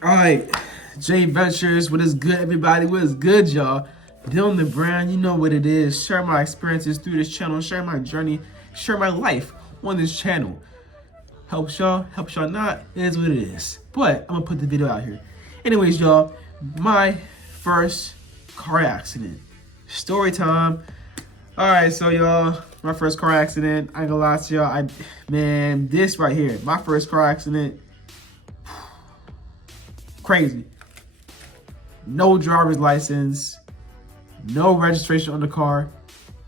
All right, J Ventures, what is good, everybody? What is good, y'all? Dylan the brand, you know what it is. Share my experiences through this channel, share my journey, share my life on this channel. Helps y'all not, it is what it is. But I'm gonna put the video out here. Anyways, y'all, my first car accident. Story time. All right, so y'all, my first car accident. I ain't gonna lie to y'all. Man, this right here, my first car accident. Crazy. No driver's license, no registration on the car,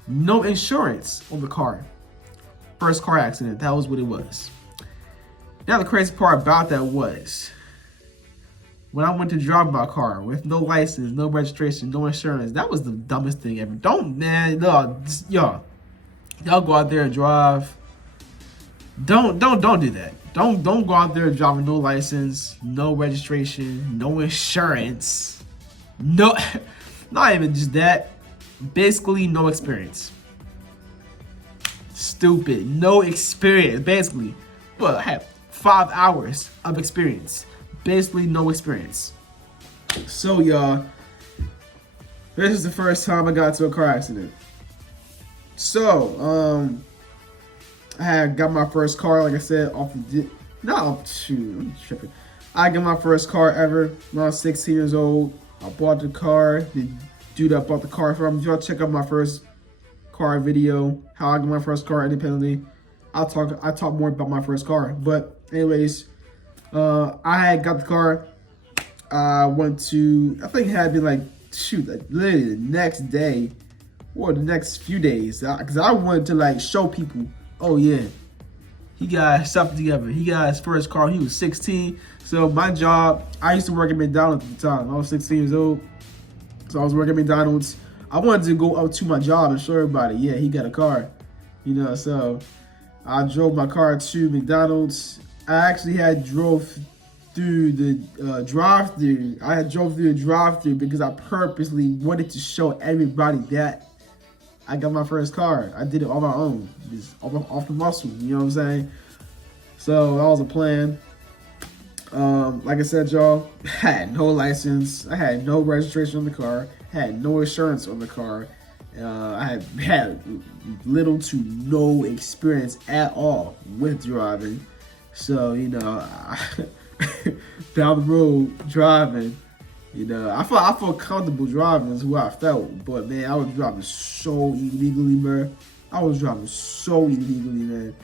no insurance on the car. First car accident, that was what it was. Now the crazy part about that was, when I went to drive my car with no license, no registration, no insurance, that was the dumbest thing ever. Y'all go out there and drive. Don't do that. Don't go out there driving no license, no registration, no insurance, no, not even just that. Basically, no experience. Stupid, no experience. Basically, but I have 5 hours of experience. Basically, no experience. So y'all, this is the first time I got into a car accident. So I had got my first car, like I said, I'm tripping. I got my first car ever when I was 16 years old. I bought the car. The dude I bought the car from. Y'all check out my first car video, how I got my first car independently. I talk more about my first car. But anyways, I had got the car. I think it had been like literally the next day or the next few days, because I wanted to like show people, oh yeah, he got stuff together. He got his first car. He was 16. So my job, I used to work at McDonald's at the time. I was 16 years old. So I was working at McDonald's. I wanted to go up to my job and show everybody, yeah, he got a car. So I drove my car to McDonald's. I actually had drove through the drive-thru. I had drove through the drive-thru because I purposely wanted to show everybody that I got my first car. I did it on my own, just off the muscle, you know what I'm saying? So that was a plan. Like I said, y'all, I had no license. I had no registration on the car. Had no insurance on the car. I had little to no experience at all with driving. So, down the road driving, I felt comfortable driving is what I felt. But man, I was driving so illegally, man. I was driving so illegally, man.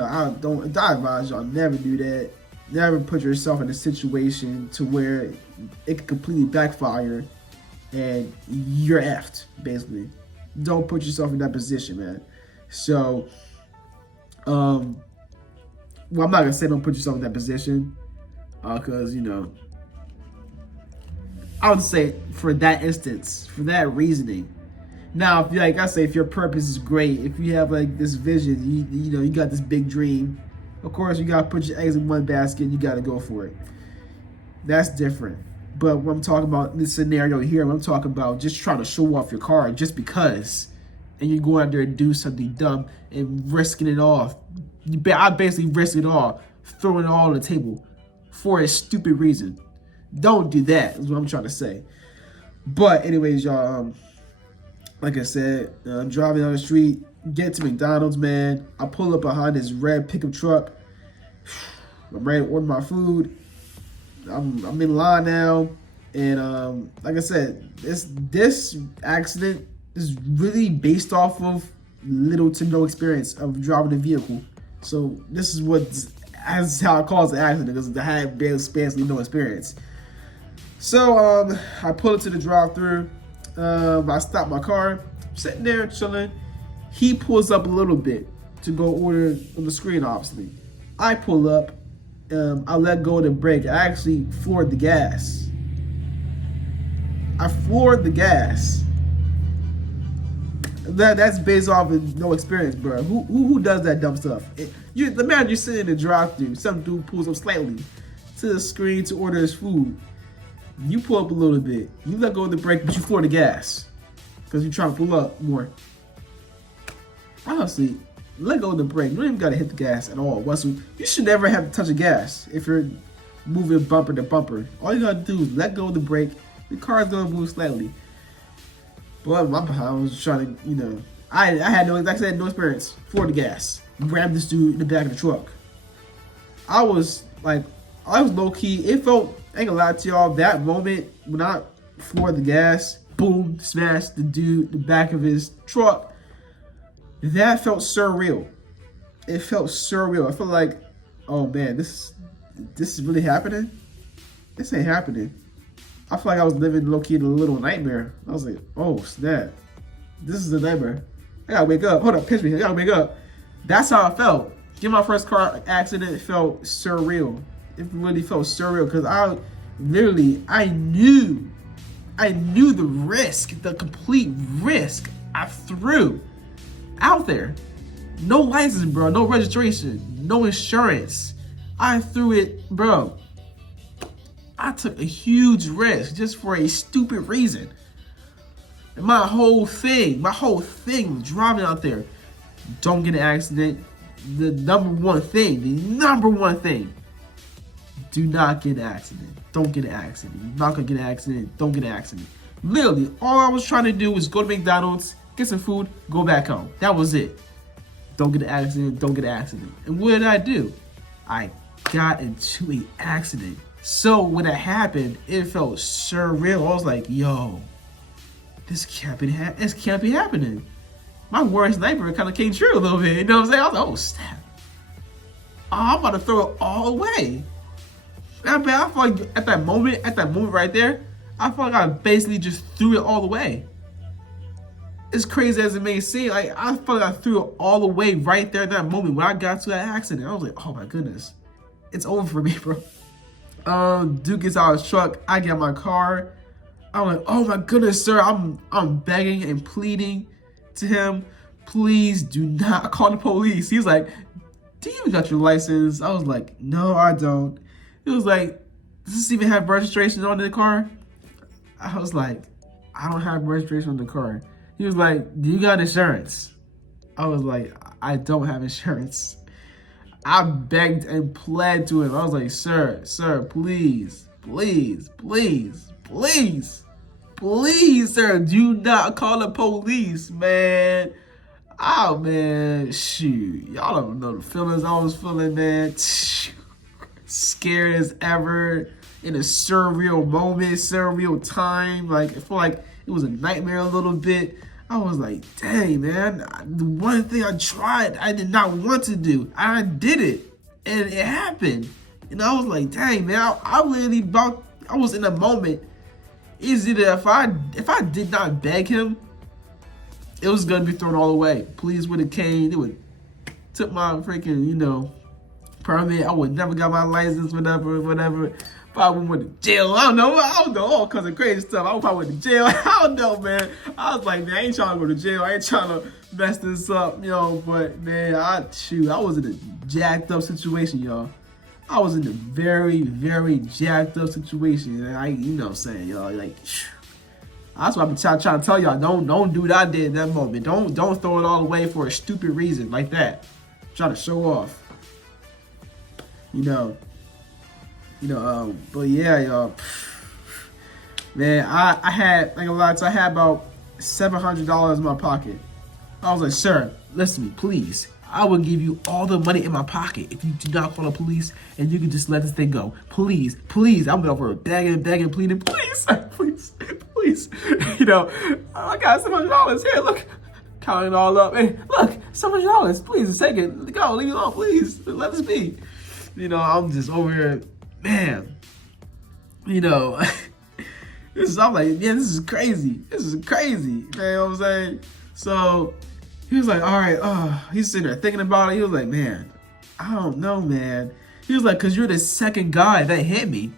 I advise y'all never do that. Never put yourself in a situation to where it could completely backfire and you're effed, basically. Don't put yourself in that position, man. So, well, I'm not gonna say don't put yourself in that position, because I would say for that instance, for that reasoning. Now, if your purpose is great, if you have like this vision, you got this big dream, of course you gotta put your eggs in one basket. You gotta go for it. That's different. But when I'm talking about this scenario here, when I'm talking about just trying to show off your car just because, and you go out there and do something dumb and risking it all. I basically risked it all, throwing it all on the table for a stupid reason. Don't do that, is what I'm trying to say. But anyways, y'all, like I said, I'm driving down the street, get to McDonald's, man. I pull up behind this red pickup truck. I'm ready to order my food. I'm in line now, and like I said, this accident is really based off of little to no experience of driving a vehicle. So this is how I cause the accident, because I had basically no experience. So I pull into the drive-thru. I stop my car, I'm sitting there chilling. He pulls up a little bit to go order on the screen, obviously. I pull up. I let go of the brake. I actually floored the gas. I floored the gas. That's based off of no experience, bro. Who does that dumb stuff? The man you're sitting in the drive-thru, some dude pulls up slightly to the screen to order his food. You pull up a little bit. You let go of the brake, but you floor the gas because you're trying to pull up more. Honestly, let go of the brake. You don't even gotta hit the gas at all. You should never have to touch the gas if you're moving bumper to bumper. All you gotta do is let go of the brake. The car's gonna move slightly. But I was trying to, I had no, like I said, no experience. For the gas, grabbed this dude in the back of the truck. I was low key. It felt, I ain't gonna lie to y'all, that moment when I floored the gas, boom, smashed the dude in the back of his truck. That felt surreal. It felt surreal. I felt like, oh man, this is really happening. This ain't happening. I feel like I was living low key in a little nightmare. I was like, oh snap, this is a nightmare. I gotta wake up. Hold up, pinch me. I gotta wake up. That's how I felt. Getting my first car accident felt surreal. It really felt surreal because I knew the risk, the complete risk I threw out there. No license, bro. No registration. No insurance. I threw it, bro. I took a huge risk just for a stupid reason. And my whole thing was driving out there. Don't get an accident. The number one thing, do not get an accident. Don't get an accident. You're not gonna get an accident. Don't get an accident. Literally, all I was trying to do was go to McDonald's, get some food, go back home. That was it. Don't get an accident. Don't get an accident. And what did I do? I got into an accident. So when it happened, it felt surreal. I was like, yo, this can't be happening. My worst nightmare kind of came true a little bit. You know what I'm saying? I was like, oh, snap. I'm about to throw it all away. I felt like at that moment right there, I felt like I basically just threw it all away. As crazy as it may seem, like I felt like I threw it all away right there in that moment when I got to that accident. I was like, oh my goodness, it's over for me, bro. Dude gets out of his truck. I get in my car. I'm like, oh my goodness, sir. I'm begging and pleading to him, please do not call the police. He was like, do you even got your license? I was like, no, I don't. He was like, does this even have registration on the car? I was like, I don't have registration on the car. He was like, do you got insurance? I was like, I don't have insurance. I begged and pled to him. I was like, sir, please, sir, do not call the police, man. Oh, man, shoot. Y'all don't know the feelings I was feeling, man. Scared as ever, in a surreal moment, surreal time. Like, I feel like it was a nightmare a little bit. I was like, dang, man, the one thing I tried, I did not want to do. I did it, and it happened. And I was like, dang, man, I was in a moment. It's either if I did not beg him, it was gonna be thrown all away. Police would have came, they would took my freaking, permit. I would never got my license, whatever. Probably went to jail. I don't know, all kinds of crazy stuff. I probably went to jail. I don't know, man. I was like, man, I ain't trying to go to jail. I ain't trying to mess this up, but man, I was in a jacked up situation, y'all. I was in a very, very jacked up situation. And what I'm saying, y'all, like, that's what I'm trying to tell y'all. Don't do what I did in that moment. Don't throw it all away for a stupid reason like that. Trying to show off. But yeah, y'all. Man, I had, like a lot, so I had about $700 in my pocket. I was like, sir, listen to me, please. I will give you all the money in my pocket if you do not call the police and you can just let this thing go. Please. I'm over begging, pleading, please, please. I got $700 here. Look, counting it all up. Hey, look, $700. Please take it. Go, leave it alone, please. Let this be. I'm just over here, man. I'm like, yeah, this is crazy. Man, you know what I'm saying? So he was like, all right, he's sitting there thinking about it. He was like, man, I don't know, man. He was like, because you're the second guy that hit me.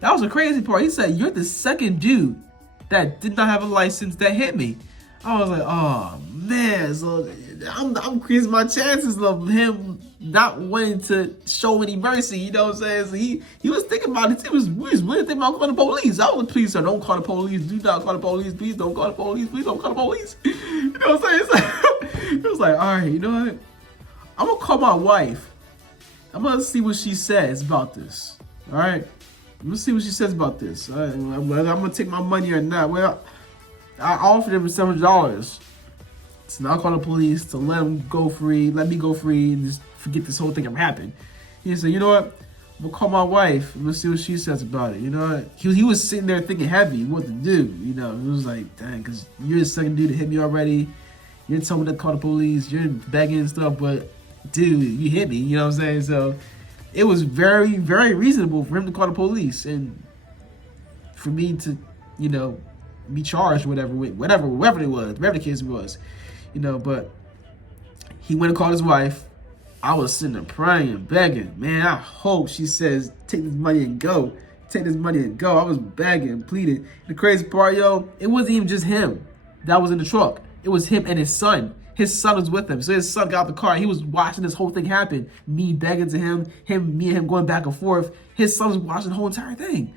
That was the crazy part. He said, you're the second dude that did not have a license that hit me. I was like, oh, man. So I'm increasing my chances of him not wanting to show any mercy. You know what I'm saying? So he was thinking about it. He was really thinking about calling the police. I was like, please, sir, don't call the police. Do not call the police. Please don't call the police. Please don't call the police. You know what I'm saying? It was like, all right, you know what? I'm going to call my wife. I'm going to see what she says about this. All right. Let's see what she says about this. Whether I'm gonna take my money or not. Well, I offered him $700 to not call the police, to let him go free, let me go free, and just forget this whole thing ever happened. He said, you know what? I'm gonna call my wife. Let's see what she says about it. You know what? He was sitting there thinking heavy what to do. You know, it was like, dang, because you're the second dude to hit me already. You're telling me to call the police. You're begging and stuff, but dude, you hit me. You know what I'm saying? So it was very, very reasonable for him to call the police and for me to, you know, be charged, whatever it was, whatever the case was, you know. But he went and called his wife. I was sitting there praying, begging, man. I hope she says, take this money and go. Take this money and go. I was begging, pleading. The crazy part, yo, it wasn't even just him that was in the truck. It was him and his son. His son was with him. So his son got out the car. He was watching this whole thing happen. Me begging to him, me and him going back and forth. His son was watching the whole entire thing.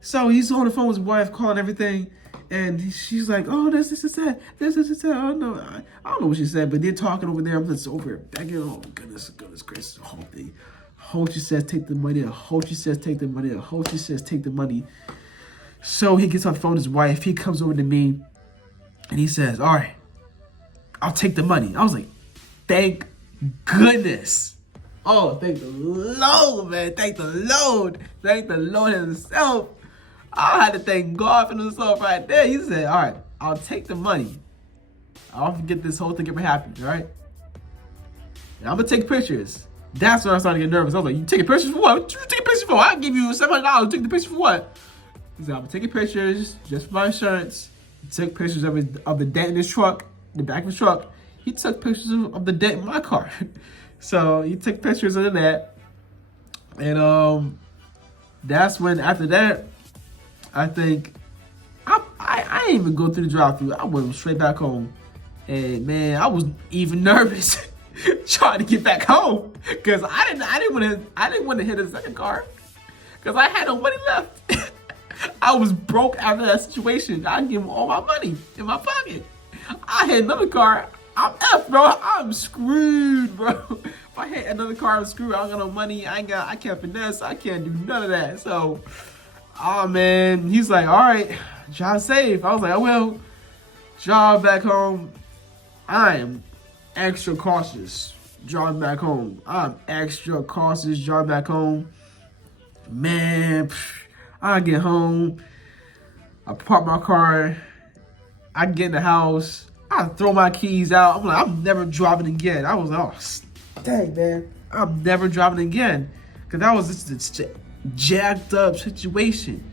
So he's on the phone with his wife, calling everything. And she's like, oh, this is that. I don't know. I don't know what she said, but they're talking over there. I'm just over here begging. Oh, goodness gracious, the whole thing. Hope she says, take the money. Hope she says, take the money. Hope she says, take the money. So he gets on the phone with his wife. He comes over to me, and he says, all right, I'll take the money. I was like, thank goodness. Oh, thank the Lord, man. Thank the Lord. Thank the Lord himself. I had to thank God for himself right there. He said, all right, I'll take the money. I'll forget this whole thing ever happened, all right? And I'm going to take pictures. That's when I started to get nervous. I was like, you taking pictures for what? What you taking pictures for? I'll give you $700. Take the picture for what? He said, I'm taking pictures just for my insurance. He took pictures of the dent in his truck, the back of his truck. He took pictures of the dent in my car. So he took pictures of that. And that's when, after that, I think I didn't even go through the drive-thru. I went straight back home, and man, I was even nervous trying to get back home because I didn't want to hit a second car because I had no money left. I was broke after that situation. I give him all my money in my pocket. I had another car. I'm F, bro. I'm screwed, bro. If I hit another car, I'm screwed. I don't got no money. I can't finesse. I can't do none of that. So. Oh man, he's like, all right, drive safe. I was like, I will. Drive back home. I am extra cautious driving back home. I'm extra cautious driving back home. Man, I get home. I park my car. I get in the house. I throw my keys out. I'm like, I'm never driving again. I was like, oh, dang, man. I'm never driving again. Because that was just jacked up situation.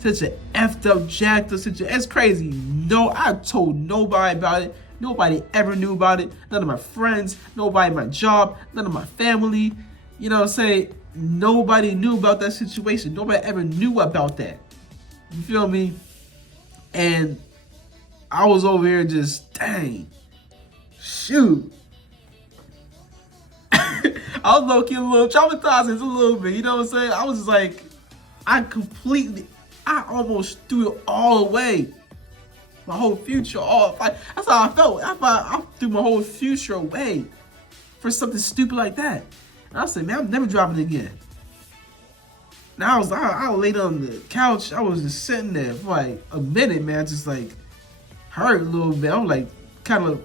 Such an effed up, jacked up situation. It's crazy. No, I told nobody about it. Nobody ever knew about it. None of my friends, nobody at my job, none of my family. You know what I'm saying? Nobody knew about that situation. Nobody ever knew about that. You feel me? And I was over here just, dang, shoot. I was low-key a little traumatized a little bit, you know what I'm saying? I was just like, I almost threw it all away. My whole future, that's how I felt. I threw my whole future away for something stupid like that. And I said, man, I'm never driving again. Now I laid on the couch. I was just sitting there for like a minute, man, just like hurt a little bit. I was like kind of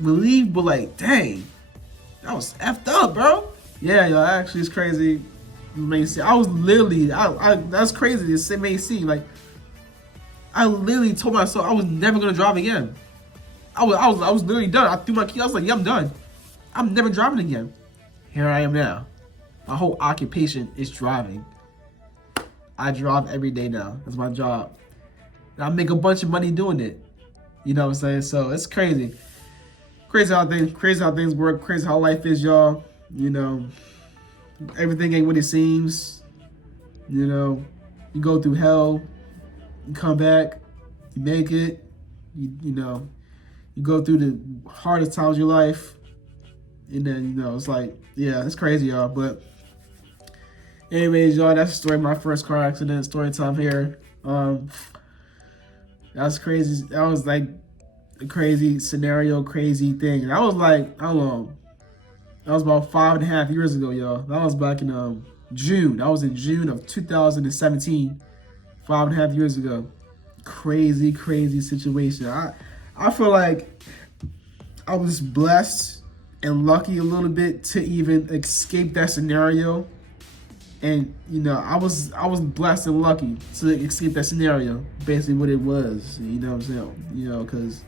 relieved, but like, dang, that was effed up, bro. Yeah, yo, actually, it's crazy. I was literally, that's crazy. It may seem like I literally told myself I was never gonna drive again. I was literally done. I threw my key. I was like, yeah, I'm done. I'm never driving again. Here I am now. My whole occupation is driving. I drive every day now. That's my job. And I make a bunch of money doing it. You know what I'm saying? So it's crazy. Crazy how things work. Crazy how life is, y'all. You know, everything ain't what it seems. You know, you go through hell, you come back, you make it. You know, you go through the hardest times of your life, and then, you know, it's like, yeah, it's crazy, y'all. But anyways, y'all, that's the story of my first car accident. Story time here. That's crazy. That was like a crazy scenario, crazy thing. And I was like, how long? That was about 5.5 years ago, y'all. That was back in June. That was in June of 2017, 5.5 years ago. Crazy, crazy situation. I feel like I was blessed and lucky a little bit to even escape that scenario. And I was blessed and lucky to escape that scenario. Basically, what it was. You know what I'm saying? Because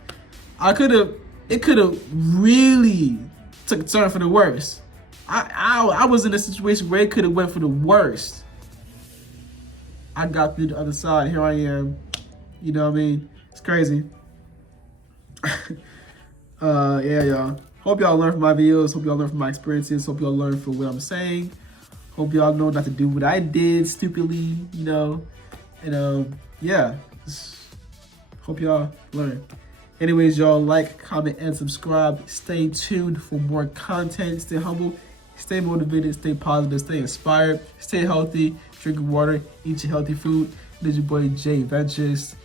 it could have really took a turn for the worst. I was in a situation where it could have went for the worst. I got through the other side. Here I am. You know what I mean? It's crazy. Yeah, y'all. Hope y'all learn from my videos. Hope y'all learn from my experiences. Hope y'all learn from what I'm saying. Hope y'all know not to do what I did stupidly, And yeah. Hope y'all learn. Anyways, y'all, like, comment, and subscribe. Stay tuned for more content. Stay humble, stay motivated, stay positive, stay inspired, stay healthy, drink water, eat your healthy food. This is your boy Jay Ventures.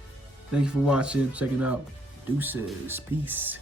Thank you for watching, checking out. Deuces. Peace.